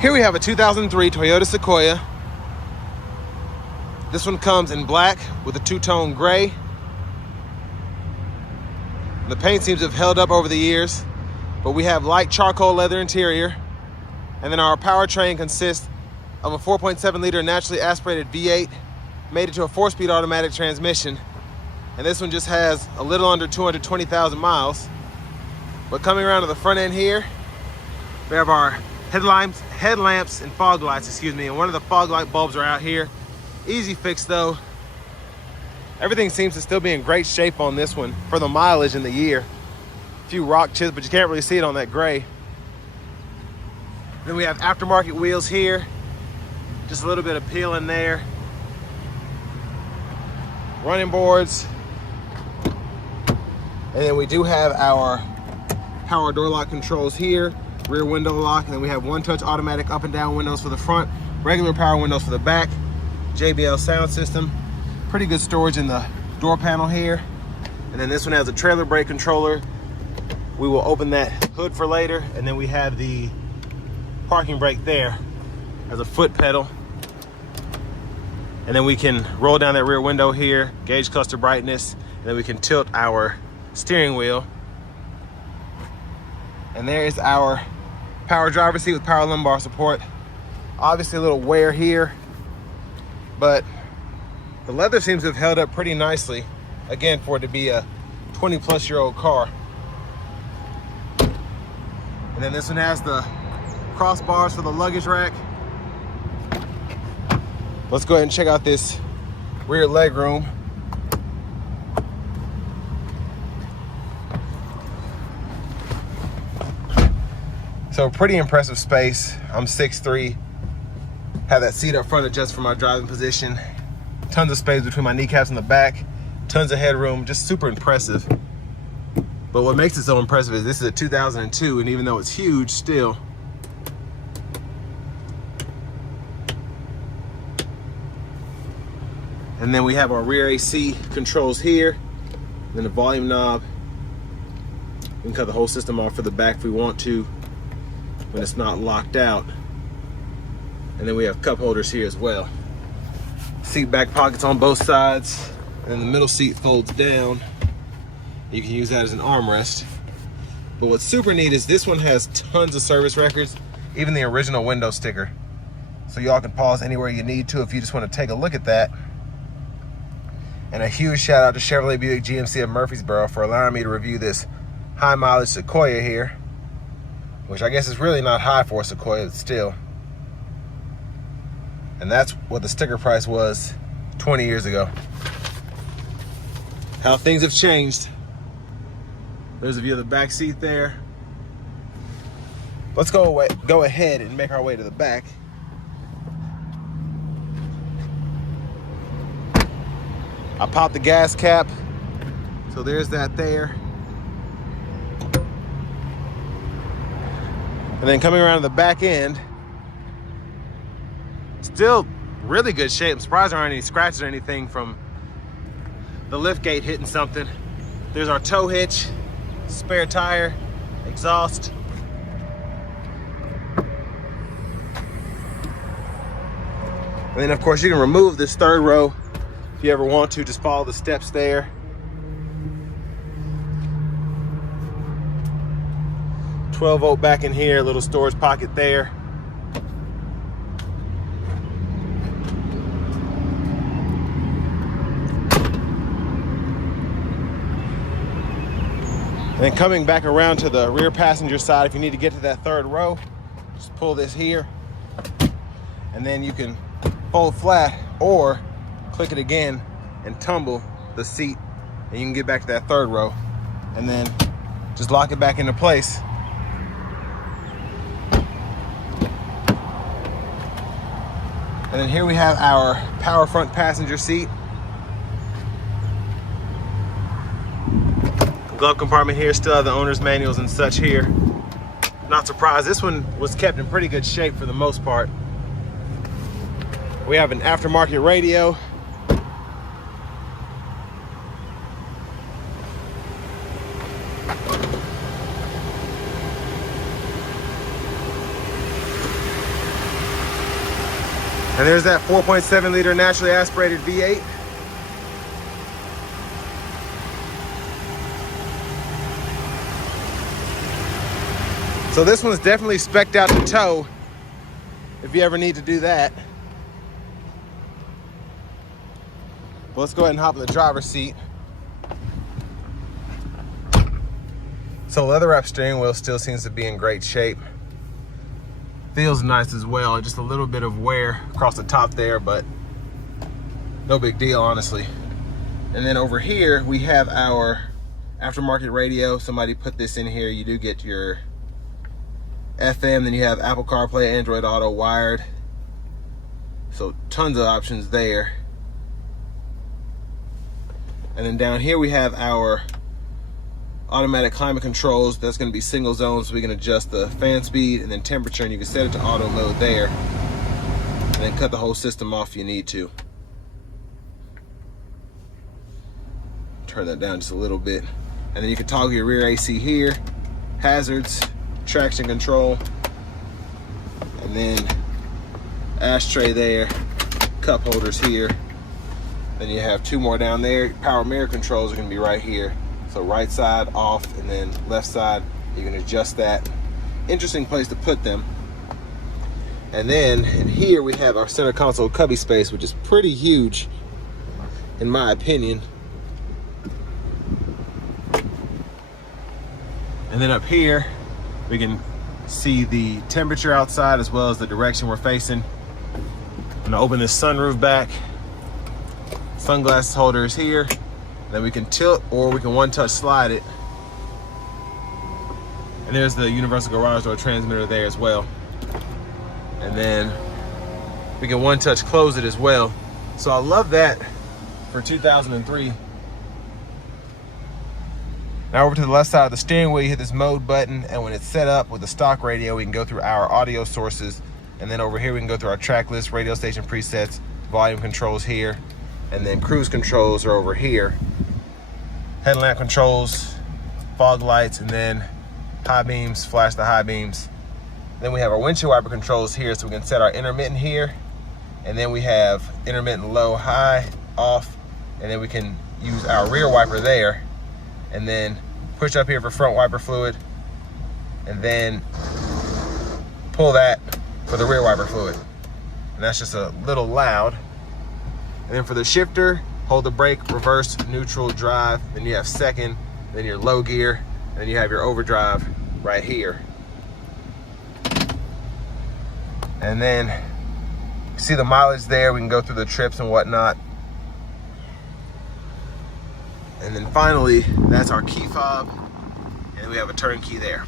Here we have a 2003 Toyota Sequoia. This one comes in black with a two-tone gray. The paint seems to have held up over the years, but we have light charcoal leather interior. And then our powertrain consists of a 4.7 liter naturally aspirated V8 made into a 4-speed automatic transmission. And this one just has a little under 220,000 miles. But coming around to the front end here, we have our headlamps and fog lights, and one of the fog light bulbs are out here. Easy fix though. Everything seems to still be in great shape on this one for the mileage in the year. A few rock chips, but you can't really see it on that gray. Then we have aftermarket wheels here. Just a little bit of peel in there. Running boards. And then we do have our power door lock controls here, rear window lock, and then we have one-touch automatic up and down windows for the front, regular power windows for the back, JBL sound system. Pretty good storage in the door panel here. And then this one has a trailer brake controller. We will open that hood for later. And then we have the parking brake there as a foot pedal. And then we can roll down that rear window here, gauge cluster brightness, and then we can tilt our steering wheel. And there is our power driver's seat with power lumbar support. Obviously a little wear here, but the leather seems to have held up pretty nicely, again, for it to be a 20-plus-year-old car. And then this one has the crossbars for the luggage rack. Let's go ahead and check out this rear leg room. So pretty impressive space. I'm 6'3", have that seat up front adjusted for my driving position. Tons of space between my kneecaps in the back, tons of headroom, just super impressive. But what makes it so impressive is this is a 2002, and even though it's huge, still. And then we have our rear AC controls here, then the volume knob. We can cut the whole system off for the back if we want to, when it's not locked out. And then we have cup holders here as well. Seat back pockets on both sides, and the middle seat folds down. You can use that as an armrest. But what's super neat is this one has tons of service records, even the original window sticker. So y'all can pause anywhere you need to if you just want to take a look at that. And a huge shout out to Chevrolet Buick GMC of Murfreesboro for allowing me to review this high mileage Sequoia here, which I guess is really not high for a Sequoia, but still. And that's what the sticker price was 20 years ago. How things have changed. There's a view of the back seat there. Let's go ahead and make our way to the back. I popped the gas cap, so there's that there. And then coming around to the back end, still really good shape. I'm surprised there aren't any scratches or anything from the lift gate hitting something. There's our tow hitch, spare tire, exhaust. And then of course you can remove this third row if you ever want to. Just follow the steps there. 12-volt back in here, little storage pocket there. And then coming back around to the rear passenger side, if you need to get to that third row, just pull this here. And then you can fold flat or click it again and tumble the seat, and you can get back to that third row. And then just lock it back into place. And then here we have our power front passenger seat. Glove compartment here, still have the owner's manuals and such here. Not surprised, this one was kept in pretty good shape for the most part. We have an aftermarket radio. And there's that 4.7 liter naturally aspirated V8. So this one's definitely spec'd out to tow if you ever need to do that. But let's go ahead and hop in the driver's seat. So leather wrap steering wheel still seems to be in great shape. Feels nice as well. Just a little bit of wear across the top there, but no big deal, honestly. And then over here, we have our aftermarket radio. Somebody put this in here. You do get your FM, then you have Apple CarPlay, Android Auto wired. So tons of options there. And then down here we have our automatic climate controls. That's going to be single zone, so we can adjust the fan speed and then temperature, and you can set it to auto mode there. And then cut the whole system off if you need to. Turn that down just a little bit. And then you can toggle your rear AC here, hazards, traction control, and then ashtray there, cup holders here. Then you have two more down there. Power mirror controls are going to be right here. So right side off, and then left side, you can adjust that. Interesting place to put them. And then in here we have our center console cubby space, which is pretty huge in my opinion. And then up here we can see the temperature outside as well as the direction we're facing. I'm gonna open this sunroof back. Sunglasses holder is here. Then we can tilt, or we can one-touch slide it. And there's the universal garage door transmitter there as well. And then we can one-touch close it as well. So I love that for 2003. Now over to the left side of the steering wheel, you hit this mode button, and when it's set up with the stock radio, we can go through our audio sources. And then over here, we can go through our track list, radio station presets, volume controls here, and then cruise controls are over here. Headlamp controls, fog lights, and then high beams, flash the high beams. Then we have our windshield wiper controls here, so we can set our intermittent here. And then we have intermittent low, high, off, and then we can use our rear wiper there. And then push up here for front wiper fluid, and then pull that for the rear wiper fluid. And that's just a little loud. And then for the shifter, hold the brake, reverse, neutral, drive. Then you have second, then your low gear, and then you have your overdrive right here. And then you see the mileage there. We can go through the trips and whatnot. And then finally, that's our key fob, and we have a turnkey there.